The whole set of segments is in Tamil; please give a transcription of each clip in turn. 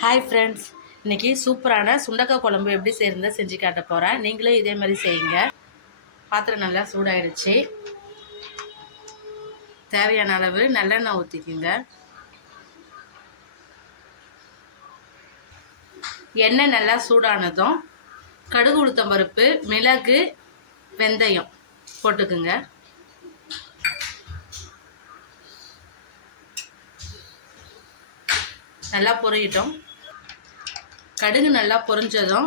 ஹாய் ஃப்ரெண்ட்ஸ் இன்றைக்கி சூப்பரான சுண்டக்காய் குழம்பு எப்படி செய்கிறத செஞ்சு காட்ட போகிறேன் நீங்களும் இதே மாதிரி செய்யுங்க. பாத்திரம் நல்லா சூடாயிடுச்சு தேவையான அளவு நல்லெண்ணெய் ஊற்றிக்குங்க எண்ணெய் நல்லா சூடானதும் கடுகு உளுத்தம் பருப்பு மிளகு வெந்தயம் போட்டுக்குங்க. நல்லா பொரியட்டும் கடுகு நல்லா பொரிஞ்சதும்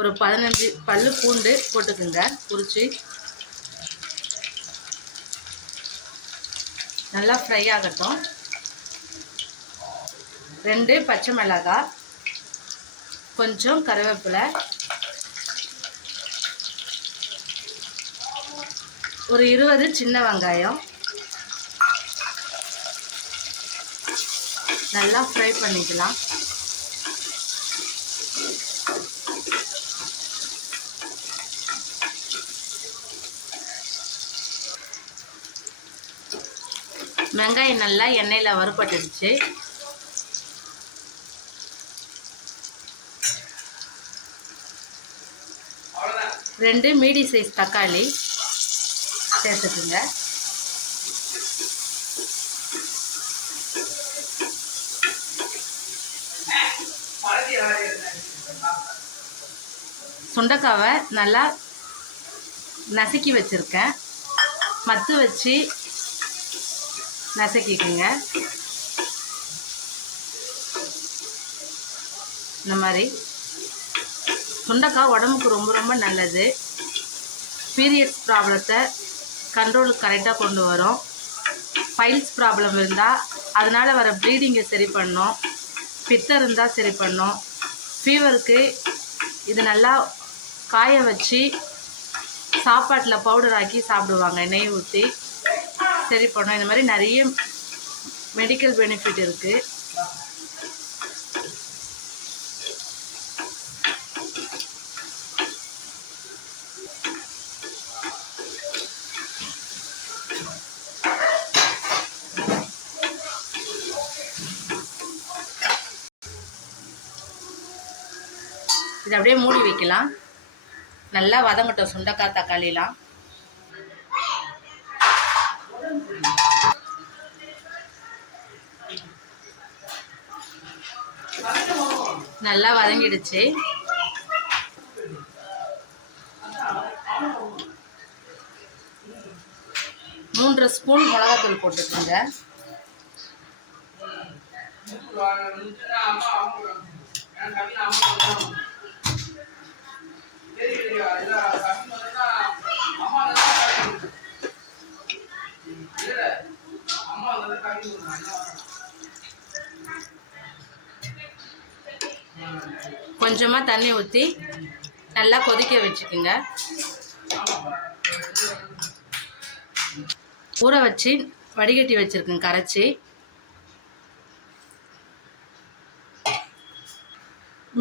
ஒரு பதினஞ்சு பல் பூண்டு போட்டுக்குங்க உரிச்சு நல்லா ஃப்ரை ஆகட்டும். ரெண்டு பச்சை மிளகாய் கொஞ்சம் கருவேப்பிலை. ஒரு இருபது சின்ன வெங்காயம். நல்லா ஃப்ரை பண்ணிக்கலாம். வெங்காயம் நல்லா எண்ணெயில் வறுபட்டுடுச்சு. ரெண்டு மீடி சைஸ் தக்காளி சேர்த்துக்குங்க. சுண்டைக்காவை நல்லா நசுக்கி வச்சுருக்கேன். மத்து வச்சு நசுக்கிக்குங்க. இந்த மாதிரி. சுண்டக்காய் உடம்புக்கு ரொம்ப ரொம்ப நல்லது. பீரியட்ஸ் ப்ராப்ளத்தை கண்ட்ரோலுக்கு கரெக்டாக கொண்டு வரும். ஃபைல்ஸ் ப்ராப்ளம் இருந்தால் அதனால் வர ப்ளீடிங்கை சரி பண்ணும். பித்தம் இருந்தால் சரி பண்ணும். ஃபீவருக்கு இது நல்லா காய வச்சு சாப்பாட்டில் பவுடர் ஆக்கி சாப்பிடுவாங்க நெய் ஊற்றி சரி பண்ணும். இந்த மாதிரி நிறைய மெடிக்கல் பெனிஃபிட் இருக்குது இதை அப்படியே மூடி வைக்கலாம். நல்லா வதங்கட்டும் சுண்டக்காய் தக்காளிலாம். நல்லா வதங்கிடுச்சு. மூன்று ஸ்பூன் மிளகாத்தூள் போட்டுக்கோங்க. கொஞ்சமாக தண்ணி ஊற்றி நல்லா கொதிக்க வச்சுக்கோங்க. ஊற வச்சு வடிகட்டி வச்சுருக்கேன் கரைச்சி.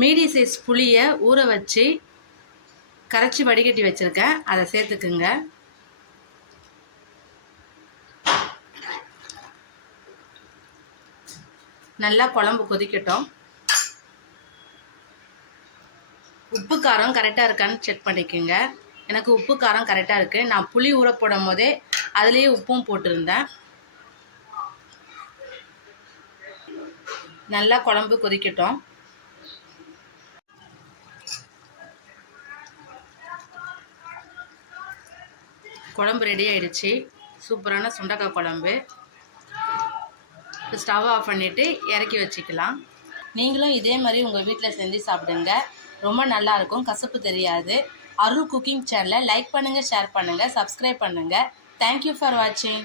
மீடி சைஸ் புளியை ஊற வச்சு கரைச்சி வடிகட்டி வச்சுருக்கேன். அதை சேர்த்துக்குங்க. நல்லா குழம்பு கொதிக்கட்டும். உப்பு காரம் கரெக்டாக இருக்கான்னு செக் பண்ணிக்கோங்க. எனக்கு உப்பு காரம் கரெக்டாக இருக்குது நான் புளி ஊற போடும் போதே அதுலேயே உப்பும் போட்டிருந்தேன். நல்லா குழம்பு கொதிக்கட்டும். குழம்பு ரெடி ஆயிடுச்சு. சூப்பரான சுண்டக்காய் குழம்பு. ஸ்டவ் ஆஃப் பண்ணிவிட்டு இறக்கி வச்சுக்கலாம். நீங்களும் இதே மாதிரி உங்கள் வீட்டில் செஞ்சு சாப்பிடுங்க. ரொம்ப நல்லாயிருக்கும் கசப்பு தெரியாது. அருள் குக்கிங் சேனலை லைக் பண்ணுங்கள் ஷேர் பண்ணுங்கள் சப்ஸ்கிரைப் பண்ணுங்கள் தேங்க்யூ ஃபார் வாட்சிங்